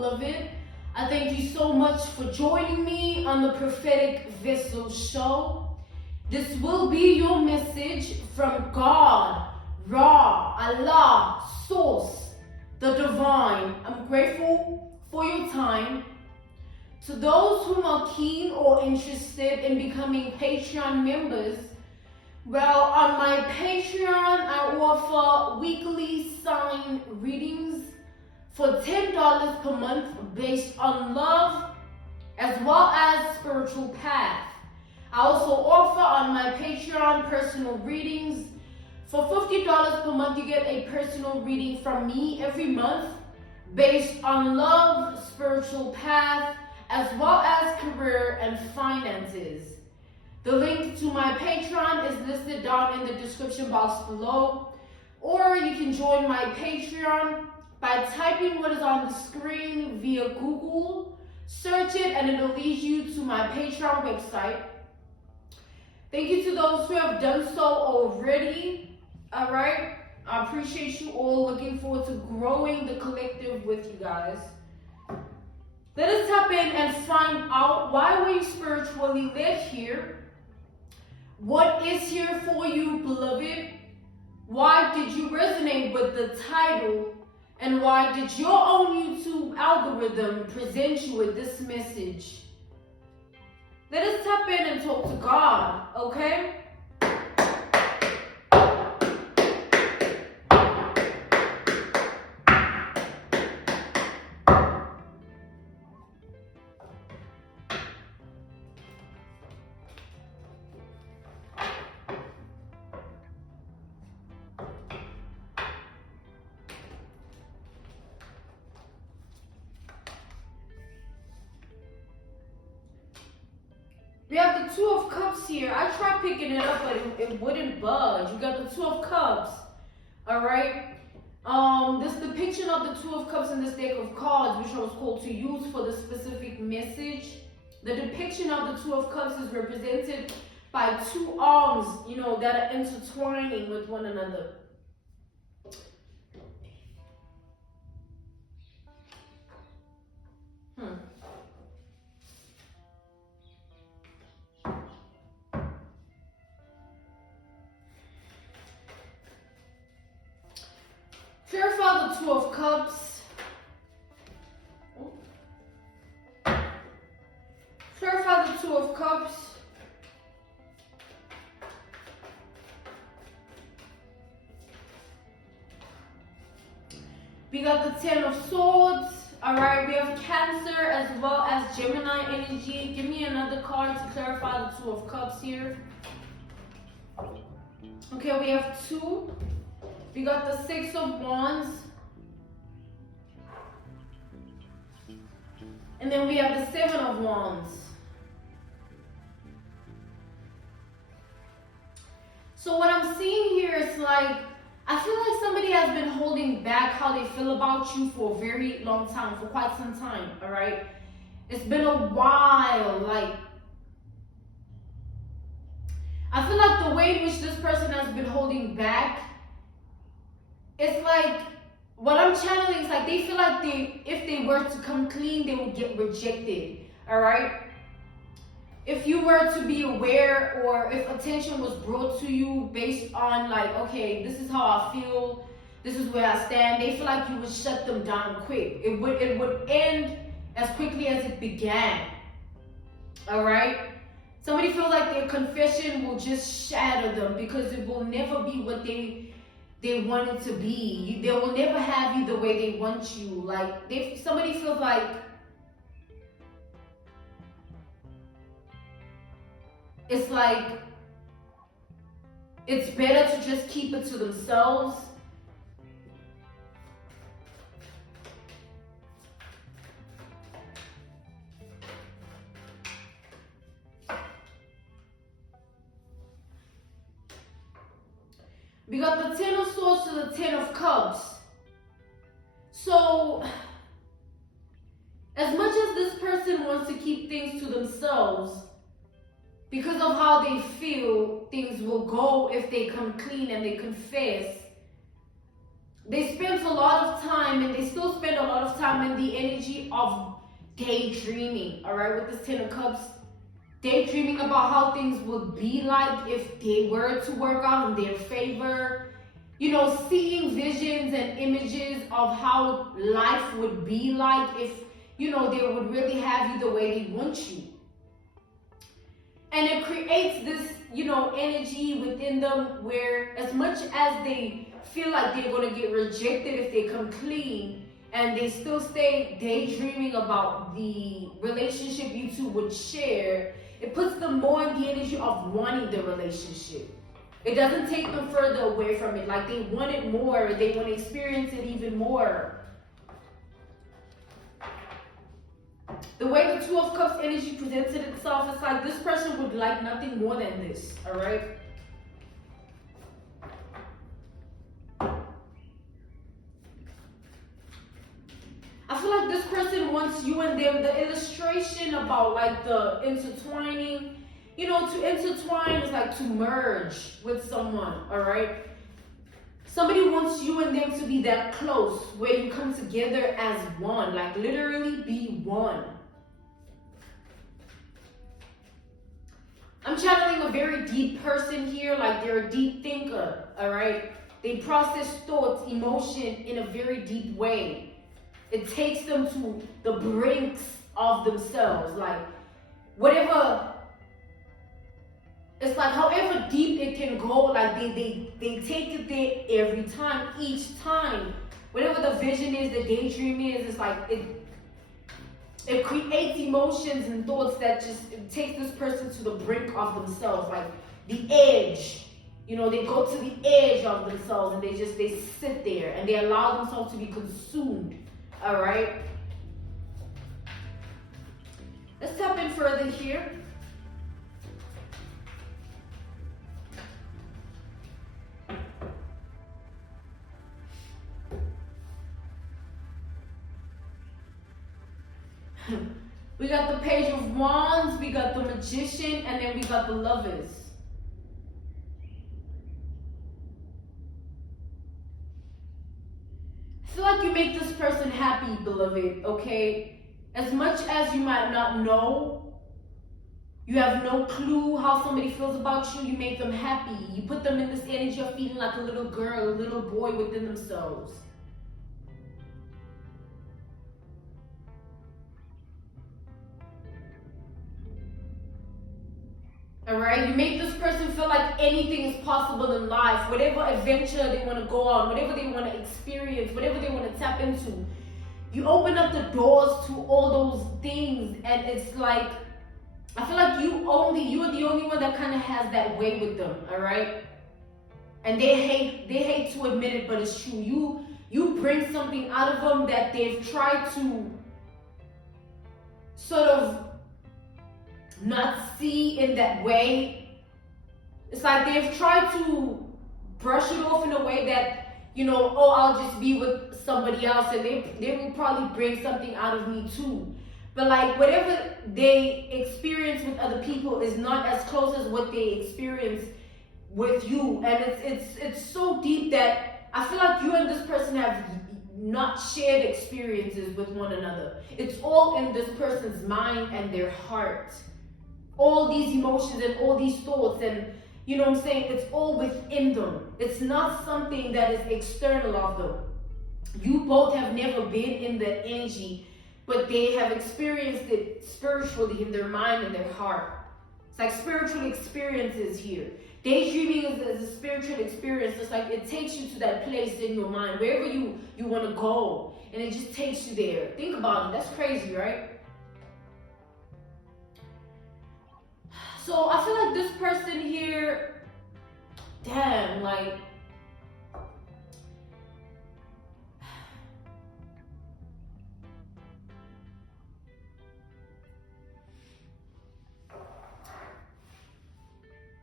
beloved. I thank you so much for joining me on the Prophetic Vessel Show. This will be your message from God, Ra, Allah, Source, the Divine. I'm grateful for your time. To those who are keen or interested in becoming Patreon members, well, on my Patreon, I offer weekly sign readings for $10 per month based on love as well as spiritual path. I also offer on my Patreon personal readings. For $50 per month, you get a personal reading from me every month based on love, spiritual path, as well as career and finances. The link to my Patreon is listed down in the description box below, or you can join my Patreon by typing what is on the screen via Google, search it, and it'll lead you to my Patreon website. Thank you to those who have done so already. All right, I appreciate you all. Looking forward to growing the collective with you guys. Let us tap in and find out, why were you spiritually led here? What is here for you, beloved? Why did you resonate with the title? And why did your own YouTube algorithm present you with this message? Let us tap in and talk to God, okay? We have the Two of Cups here. I tried picking it up, but it wouldn't budge. You got the Two of Cups, all right? This depiction of the Two of Cups in this deck of cards, which I was called to use for the specific message. The depiction of the Two of Cups is represented by two arms, that are intertwining with one another. Clarify the Two of Cups. Clarify the Two of Cups. We got the Ten of Swords. All right, we have Cancer as well as Gemini energy. Give me another card to clarify the Two of Cups here. Okay, we have two. We got the Six of Wands. And then we have the Seven of Wands. So what I'm seeing here is like, I feel like somebody has been holding back how they feel about you for a very long time, for quite some time, all right? It's been a while, like, I feel like the way in which this person has been holding back, it's like, what I'm channeling is like they feel like if they were to come clean, they would get rejected, all right? If you were to be aware, or if attention was brought to you based on like, okay, this is how I feel, this is where I stand, they feel like you would shut them down quick. It would end as quickly as it began, all right? Somebody feels like their confession will just shatter them because it will never be what they want it to be. They will never have you the way they want you. Like, somebody feels like it's better to just keep it to themselves. We got the Ten of Swords to the Ten of Cups. So, as much as this person wants to keep things to themselves, because of how they feel things will go if they come clean and they confess, they spent a lot of time, and they still spend a lot of time in the energy of daydreaming, all right, with this Ten of Cups. Daydreaming about how things would be like if they were to work out in their favor. You know, seeing visions and images of how life would be like if, you know, they would really have you the way they want you. And it creates this, you know, energy within them where as much as they feel like they're going to get rejected if they come clean, and they still stay daydreaming about the relationship you two would share, it puts them more in the energy of wanting the relationship. It doesn't take them further away from it. Like, they want it more. They want to experience it even more. The way the Two of Cups energy presented itself, it's like this person would like nothing more than this, all right? I feel like this person wants you and them, the illustration about like the intertwining, you know, to intertwine is like to merge with someone, all right? Somebody wants you and them to be that close where you come together as one, like literally be one. I'm channeling a very deep person here, like they're a deep thinker, all right? They process thoughts, emotion in a very deep way. It takes them to the brinks of themselves, like whatever. It's like however deep it can go, like they take it there every time, each time. Whatever the vision is, the daydream is, it's like it creates emotions and thoughts that just, it takes this person to the brink of themselves, like the edge. You know, they go to the edge of themselves and they sit there and they allow themselves to be consumed. All right. Let's tap in further here. We got the Page of Wands, we got the Magician, and then we got the Lovers. I feel like you make this person happy, beloved, okay? As much as you might not know, you have no clue how somebody feels about you, you make them happy. You put them in this energy of feeling like a little girl, a little boy within themselves. Alright, you make this person feel like anything is possible in life. Whatever adventure they want to go on, whatever they want to experience, whatever they want to tap into. You open up the doors to all those things, and it's like, I feel like you're the only one that kind of has that way with them, alright? And they hate to admit it, but it's true. You bring something out of them that they've tried to sort of not see in that way. It's like they've tried to brush it off in a way that, you know, oh, I'll just be with somebody else, and they will probably bring something out of me too. But like whatever they experience with other people is not as close as what they experience with you. And it's so deep that I feel like you and this person have not shared experiences with one another. It's all in this person's mind and their heart. All these emotions and all these thoughts, and you know what I'm saying, it's all within them. It's not something that is external of them. You both have never been in the energy, but they have experienced it spiritually in their mind and their heart. It's like spiritual experiences here. Daydreaming is a spiritual experience. It's like it takes you to that place in your mind, wherever you want to go, and it just takes you there. Think about it. That's crazy, right? So I feel like this person here, damn, like,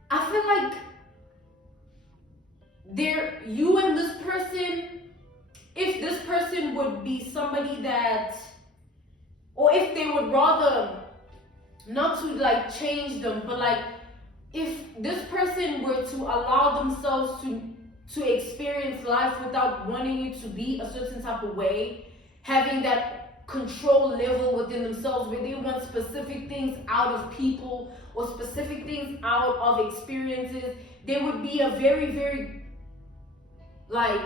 I feel like you and this person, if this person would be somebody that, or if they would rather, not to like change them, but like if this person were to allow themselves to to experience life without wanting it to be a certain type of way, having that control level within themselves where they want specific things out of people or specific things out of experiences, they would be a very, very like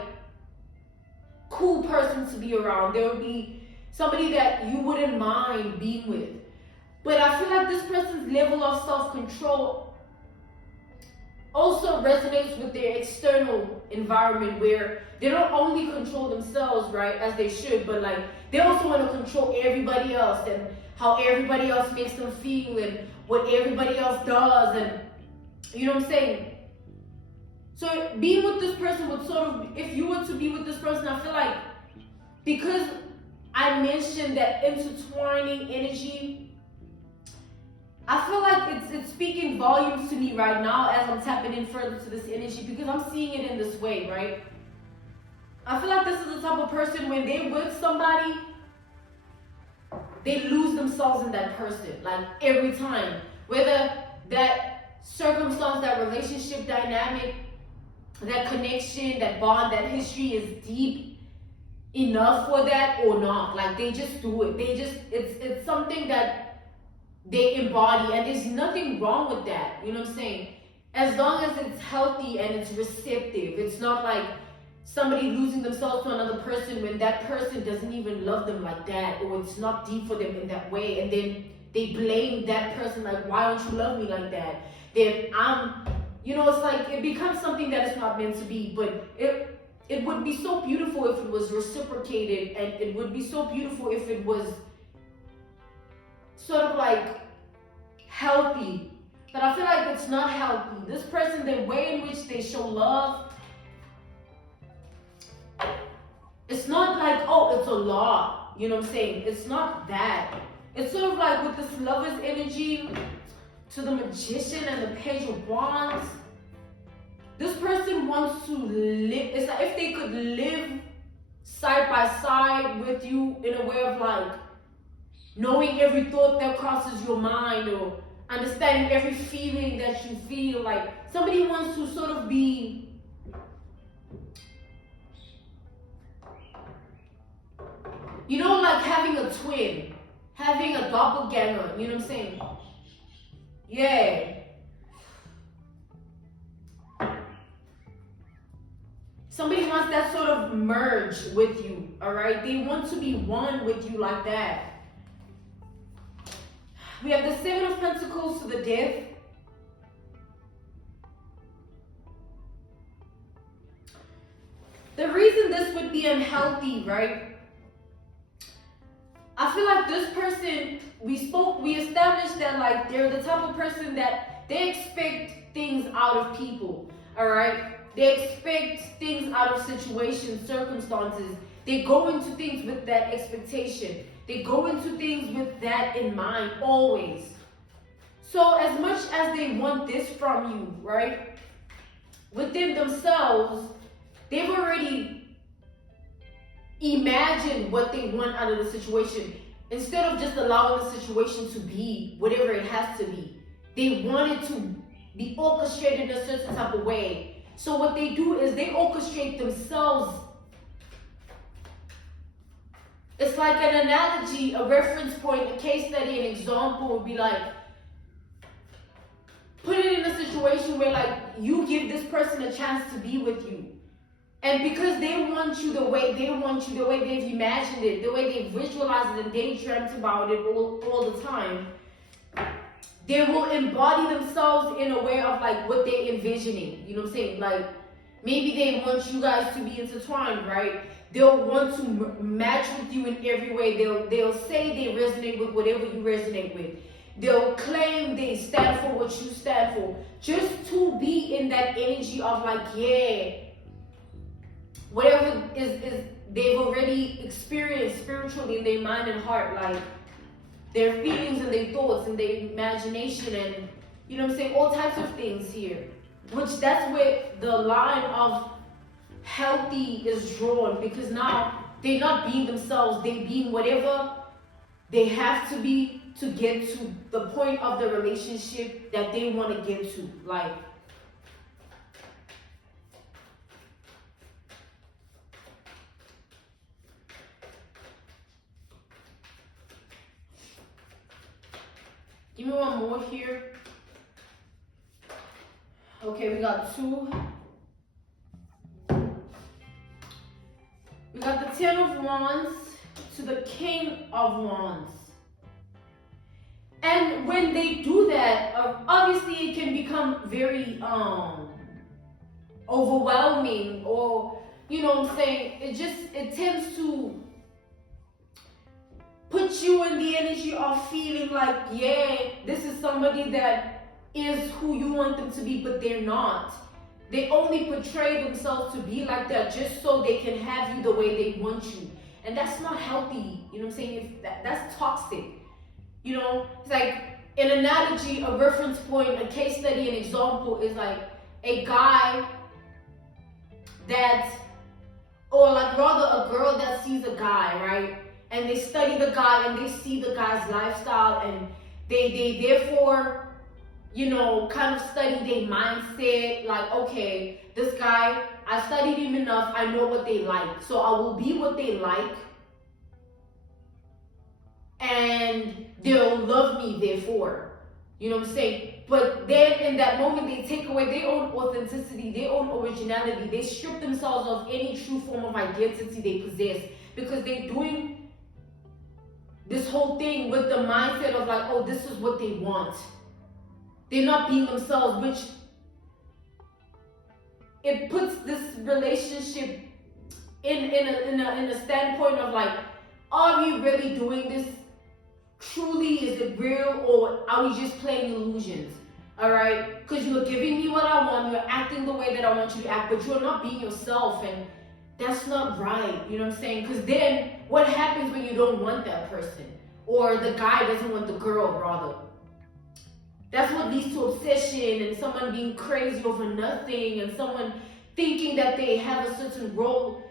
cool person to be around. There would be somebody that you wouldn't mind being with. But I feel like this person's level of self-control also resonates with their external environment, where they don't only control themselves, right, as they should, but like they also want to control everybody else and how everybody else makes them feel and what everybody else does, and you know what I'm saying? So being with this person would sort of, if you were to be with this person, I feel like, because I mentioned that intertwining energy, I feel like it's speaking volumes to me right now as I'm tapping in further to this energy, because I'm seeing it in this way, right? I feel like this is the type of person, when they're with somebody, they lose themselves in that person, like every time. Whether that circumstance, that relationship dynamic, that connection, that bond, that history is deep enough for that or not. Like they just do it. It's something that they embody, and there's nothing wrong with that. You know what I'm saying? As long as it's healthy and it's receptive. It's not like somebody losing themselves to another person when that person doesn't even love them like that, or it's not deep for them in that way, and then they blame that person, like, why don't you love me like that? Then you know, it's like it becomes something that is not meant to be. But it would be so beautiful if it was reciprocated, and it would be so beautiful if it was sort of like healthy. But I feel like it's not healthy. This person, the way in which they show love, it's not like, oh, it's a law. You know what I'm saying? It's not that. It's sort of like with this lover's energy to the Magician and the Page of Wands. This person wants to live. It's like if they could live side by side with you in a way of like knowing every thought that crosses your mind, or understanding every feeling that you feel. Like somebody wants to sort of be, you know, like having a twin, having a doppelganger, you know what I'm saying? Yeah. Somebody wants that sort of merge with you, all right? They want to be one with you like that. We have the Seven of Pentacles to the Death. The reason this would be unhealthy, right? I feel like this person, we established that like they're the type of person that they expect things out of people, all right? They expect things out of situations, circumstances. They go into things with that expectation. They go into things with that in mind, always. So as much as they want this from you, right? Within themselves, they've already imagined what they want out of the situation. Instead of just allowing the situation to be whatever it has to be, they want it to be orchestrated in a certain type of way. So what they do is they orchestrate themselves. It's like an analogy, a reference point, a case study, an example would be like, put it in a situation where like you give this person a chance to be with you. And because they want you the way they want you, the way they've imagined it, the way they've visualized it and they dreamt about it all the time, they will embody themselves in a way of like what they're envisioning. You know what I'm saying? Like maybe they want you guys to be intertwined, right? They'll want to match with you in every way. They'll say they resonate with whatever you resonate with. They'll claim they stand for what you stand for, just to be in that energy of like, yeah, whatever is they've already experienced spiritually in their mind and heart, like their feelings and their thoughts and their imagination, and you know what I'm saying, all types of things here. Which that's where the line of healthy is drawn, because now they're not being themselves, they're being whatever they have to be to get to the point of the relationship that they want to get to. Like Give me one more here. Okay, we got 2. We got the 10 of Wands to the King of Wands. And when they do that, obviously it can become very overwhelming, or you know what I'm saying, it tends to put you in the energy of feeling like, yeah, this is somebody that is who you want them to be, but they're not. They only portray themselves to be like that just so they can have you the way they want you. And that's not healthy, you know what I'm saying? That's toxic. You know, it's like an analogy, a reference point, a case study, an example is like a guy that, or like rather a girl that sees a guy, right? And they study the guy and they see the guy's lifestyle, and they therefore, you know, kind of study their mindset, like, okay, this guy, I studied him enough, I know what they like, so I will be what they like, and they'll love me therefore, you know what I'm saying? But then in that moment, they take away their own authenticity, their own originality, they strip themselves of any true form of identity they possess, because they're doing this whole thing with the mindset of like, oh, this is what they want. They're not being themselves, which it puts this relationship in a standpoint of like, are we really doing this? Truly, is it real, or are we just playing illusions? All right, because you're giving me what I want, you're acting the way that I want you to act, but you're not being yourself, and that's not right. You know what I'm saying? Because then what happens when you don't want that person, or the guy doesn't want the girl, rather? That's what leads to obsession, and someone being crazy over nothing, and someone thinking that they have a certain role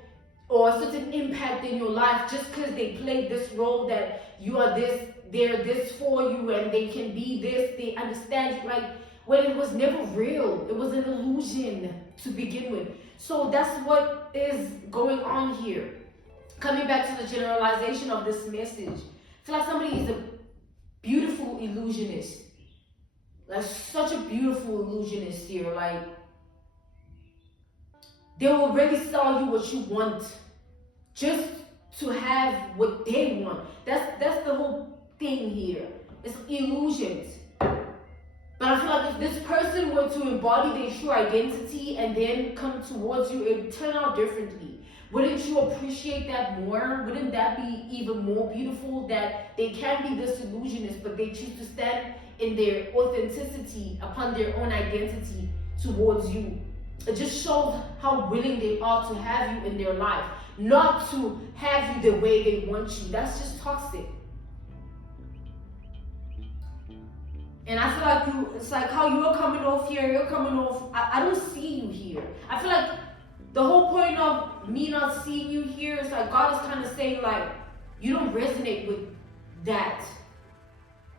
or a certain impact in your life just because they played this role, that you are this, they're this for you, and they can be this, they understand you, like, when it was never real. It was an illusion to begin with. So that's what is going on here. Coming back to the generalization of this message, I feel like somebody is a beautiful illusionist. Like, such a beautiful illusionist here. Like, they will really sell you what you want just to have what they want. That's the whole thing here. It's illusions. But I feel like if this person were to embody their true identity and then come towards you, it would turn out differently. Wouldn't you appreciate that more? Wouldn't that be even more beautiful, that they can be this illusionist, but they choose to stand in their authenticity upon their own identity towards you? It just shows how willing they are to have you in their life, not to have you the way they want you. That's just toxic. And I feel like it's like how you're coming off here, you're coming off, I don't see you here. I feel like the whole point of me not seeing you here is like God is kind of saying like, you don't resonate with that.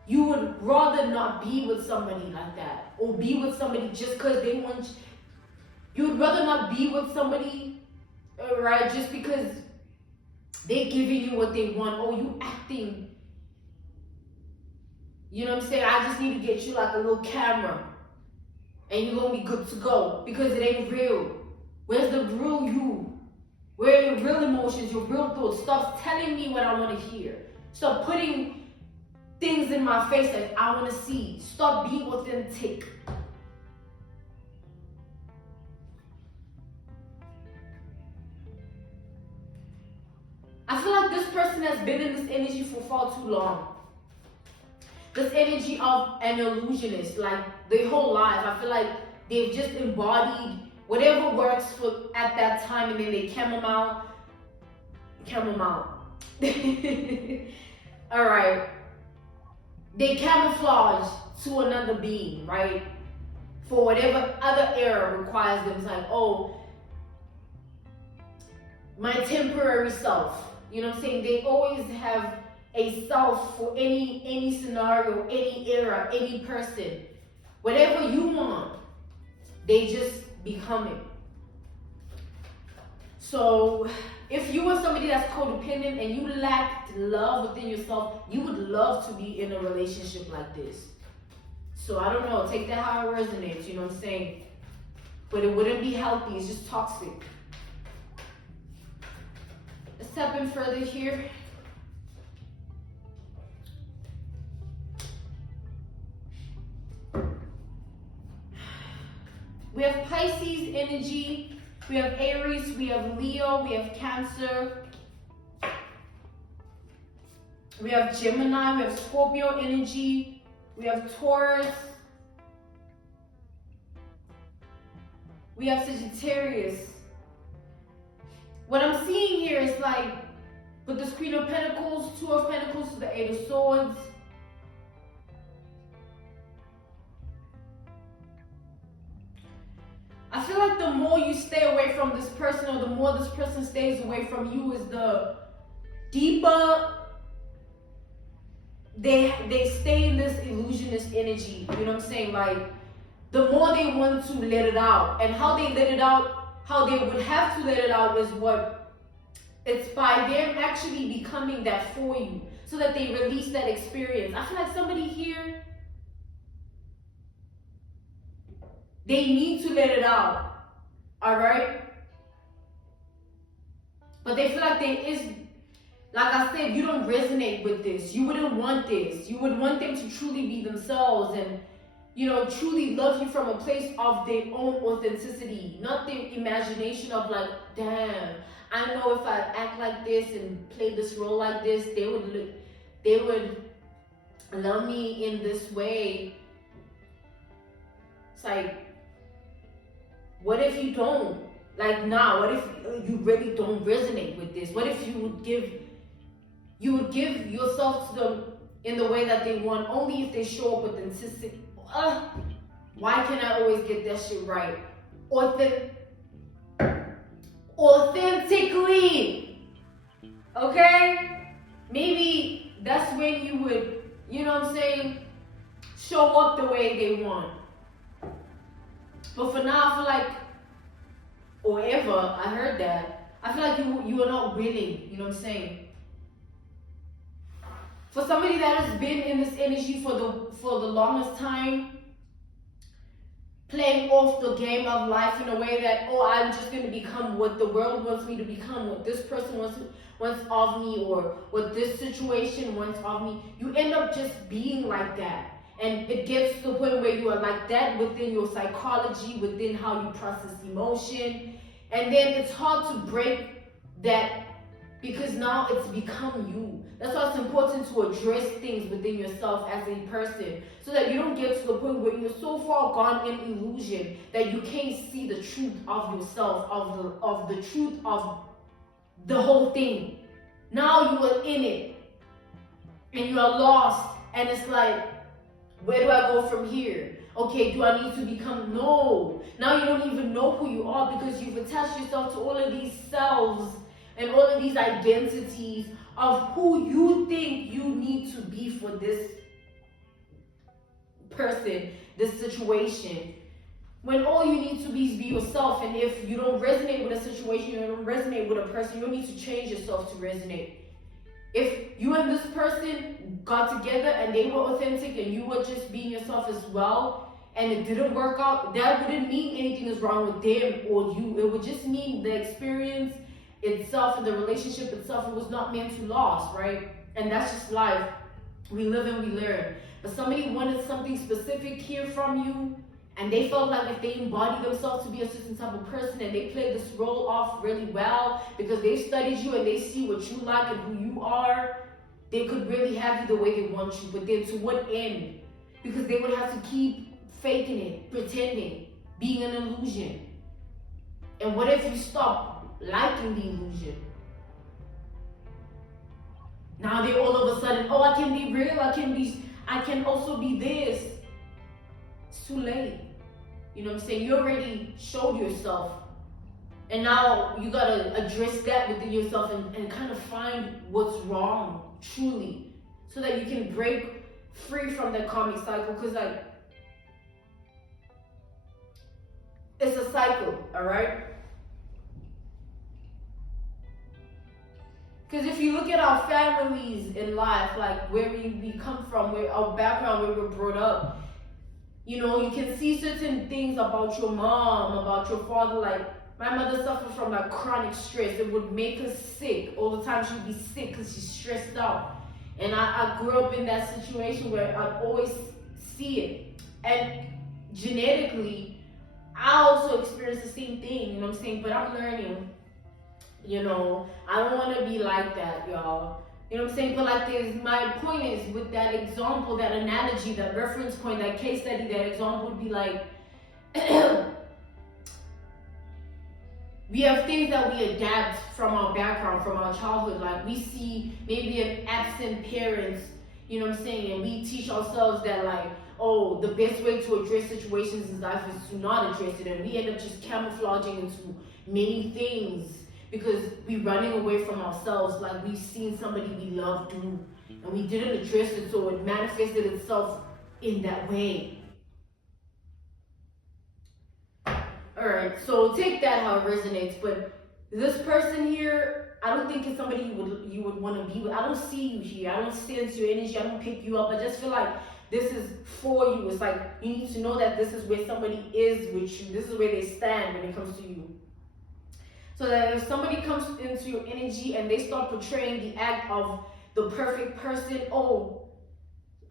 You would rather not be with somebody like that, or be with somebody just because they want you. You would rather not be with somebody, right, just because they're giving you what they want, or you acting. You know what I'm saying? I just need to get you like a little camera, and you're going to be good to go, because it ain't real. Where's the real you? Where are your real emotions, your real thoughts? Stop telling me what I want to hear. Stop putting things in my face that I want to see. Stop being authentic. I feel like this person has been in this energy for far too long. This energy of an illusionist, like their whole life. I feel like they've just embodied whatever works for at that time, and then they chamomile. All right. They camouflage to another being, right? For whatever other era requires them. It's like, oh, my temporary self. You know what I'm saying? They always have a self for any scenario, any era, any person. Whatever you want, they just become it. So if you were somebody that's codependent and you lacked love within yourself, you would love to be in a relationship like this. So I don't know, take that how it resonates, you know what I'm saying? But it wouldn't be healthy, it's just toxic. Let's step in further here. We have Pisces energy, we have Aries, we have Leo, we have Cancer, we have Gemini, we have Scorpio energy, we have Taurus, we have Sagittarius. What I'm seeing here is like, with this Queen of Pentacles, Two of Pentacles to the Eight of Swords, I feel like the more you stay away from this person, or the more this person stays away from you, is the deeper they stay in this illusionist energy. You know what I'm saying? Like, the more they want to let it out. And how they let it out, how they would have to let it out is what, it's by them actually becoming that for you, so that they release that experience. I feel like somebody here, they need to let it out, all right? But they feel like there is, like I said, you don't resonate with this. You wouldn't want this. You would want them to truly be themselves and, you know, truly love you from a place of their own authenticity, not their imagination of like, damn, I know if I act like this and play this role like this, they would love me in this way. It's like, what if you don't? Like, nah, what if you really don't resonate with this? What if you would give yourself to them in the way that they want, only if they show up with authenticity? Why can't I always get that shit right? Authentically, okay? Maybe that's when you would, you know what I'm saying, show up the way they want. But for now, I feel like, or ever, I heard that, I feel like you are not willing, you know what I'm saying? For somebody that has been in this energy for the longest time, playing off the game of life in a way that, oh, I'm just going to become what the world wants me to become, what this person wants of me, or what this situation wants of me. You end up just being like that. And it gets to the point where you are like that within your psychology, within how you process emotion. And then it's hard to break that, because now it's become you. That's why it's important to address things within yourself as a person, so that you don't get to the point where you're so far gone in illusion that you can't see the truth of yourself, of the truth of the whole thing. Now you are in it and you are lost, and it's like, where do I go from here? Okay, do I need to become? No. Now you don't even know who you are, because you've attached yourself to all of these selves and all of these identities of who you think you need to be for this person, this situation. When all you need to be is be yourself. And if you don't resonate with a situation, you don't resonate with a person, you don't need to change yourself to resonate. If you and this person got together and they were authentic and you were just being yourself as well, and it didn't work out, that wouldn't mean anything is wrong with them or you. It would just mean the experience itself and the relationship itself, it was not meant to last, right? And that's just life. We live and we learn. But somebody wanted something specific here from you, and they felt like if they embody themselves to be a certain type of person, and they play this role off really well because they've studied you and they see what you like and who you are, they could really have you the way they want you. But then to what end? Because they would have to keep faking it, pretending, being an illusion. And what if you stop liking the illusion? Now they all of a sudden, oh, I can be real, I can also be this. It's too late. You know what I'm saying? You already showed yourself. And now you gotta address that within yourself and kind of find what's wrong, truly. So that you can break free from that karmic cycle. Because like, it's a cycle, alright? Because if you look at our families in life, like where we come from, where our background, where we're brought up, You know, you can see certain things about your mom, about your father. Like, my mother suffered from like chronic stress. It would make her sick. All the time she'd be sick because she's stressed out. And I grew up in that situation where I'd always see it. And genetically, I also experienced the same thing, you know what I'm saying? But I'm learning, you know. I don't want to be like that, y'all. You know what I'm saying? But like my point is, with that example, that analogy, that reference point, that case study, that example would be like, we have things that we adapt from our background, from our childhood. Like, we see maybe an absent parents, you know what I'm saying? And we teach ourselves that, like, oh, the best way to address situations in life is to not address it. And we end up just camouflaging into many things because we're running away from ourselves. Like, we've seen somebody we love do, and we didn't address it, so it manifested itself in that way. Alright, so take that how it resonates, but this person here, I don't think it's somebody you would want to be with. I don't see you here. I don't sense your energy. I don't pick you up. I just feel like this is for you. It's like you need to know that this is where somebody is with you. This is where they stand when it comes to you. So that if somebody comes into your energy and they start portraying the act of the perfect person, oh,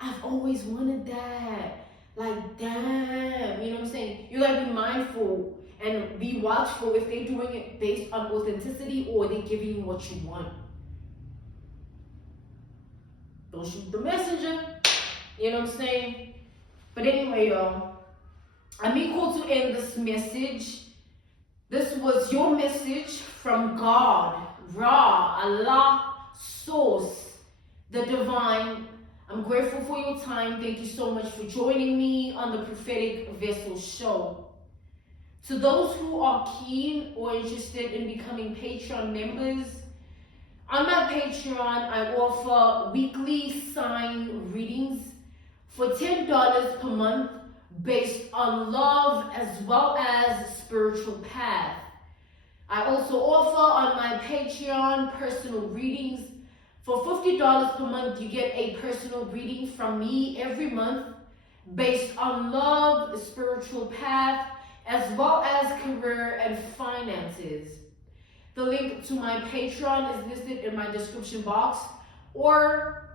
I've always wanted that. Like, damn, you know what I'm saying? You gotta be mindful and be watchful if they're doing it based on authenticity or they're giving you what you want. Don't shoot the messenger, you know what I'm saying? But anyway, y'all, I'm equal to end this message. This was your message from God, Ra, Allah, Source, the Divine. I'm grateful for your time. Thank you so much for joining me on the Prophetic Vessel Show. To those who are keen or interested in becoming Patreon members, on my Patreon, I offer weekly sign readings for $10 per month based on love as well as spiritual path. I also offer on my Patreon personal readings. For $50 per month, you get a personal reading from me every month based on love, the spiritual path, as well as career and finances. The link to my Patreon is listed in my description box, or,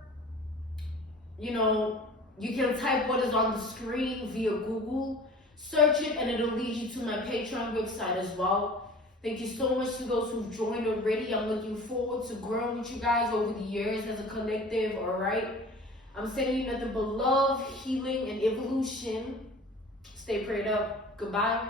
you know, you can type what is on the screen via Google, search it, and it'll lead you to my Patreon website as well. Thank you so much to those who've joined already. I'm looking forward to growing with you guys over the years as a collective, all right? I'm sending you nothing but love, healing, and evolution. Stay prayed up. Goodbye.